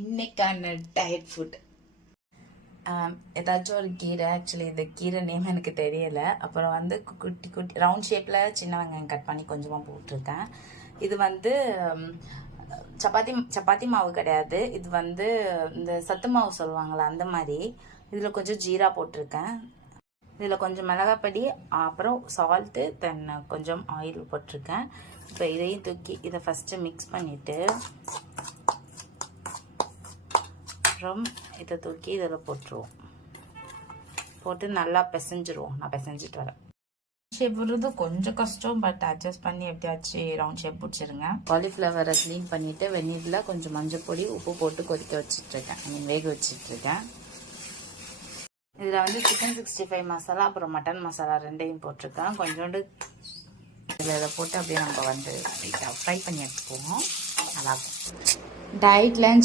இன்னைக்கான diet food ஏதாச்சும் ஒரு கீரை. ஆக்சுவலி இந்த கீரை நேம் எனக்கு தெரியல. அப்புறம் வந்து குட்டி குட்டி ரவுண்ட் ஷேப்பில் சின்ன வெங்காயம் கட் பண்ணி கொஞ்சமாக போட்டிருக்கேன். இது வந்து சப்பாத்தி மாவு கிடையாது. இது வந்து இந்த சத்து மாவு சொல்லுவாங்களே அந்த மாதிரி. இதில் கொஞ்சம் ஜீரா போட்டிருக்கேன். இதில் கொஞ்சம் மிளகாப்பொடி, அப்புறம் சால்ட்டு, தென் கொஞ்சம் ஆயில் போட்டிருக்கேன். இப்போ இதையும் தூக்கி இதை ஃபஸ்ட்டு மிக்ஸ் பண்ணிவிட்டு அப்புறம் இதை தூக்கி இதில் போட்டுருவோம். போட்டு நல்லா பிசைஞ்சிருவோம். நான் பிசைஞ்சிட்டு வரேன். ஷேப் விடுறது கொஞ்சம் கஷ்டம், பட் அட்ஜஸ்ட் பண்ணி எப்படியாச்சும் ரவுண்ட் ஷேப் பிடிச்சிருங்க. காலிஃப்ளவரை க்ளீன் பண்ணிவிட்டு வெந்நீரில் கொஞ்சம் மஞ்சள் பொடி உப்பு போட்டு கொதிக்க வச்சிட்ருக்கேன். வேக வச்சிட்ருக்கேன். இதில் வந்து சிக்கன் 65 மசாலா அப்புறம் மட்டன் மசாலா ரெண்டையும் போட்டிருக்கேன். கொஞ்சோண்டு இதை போட்டு அப்படியே நம்ம வந்து ஃப்ரை பண்ணி எடுத்துக்குவோம். நல்லாயிருக்கும். Diet lunch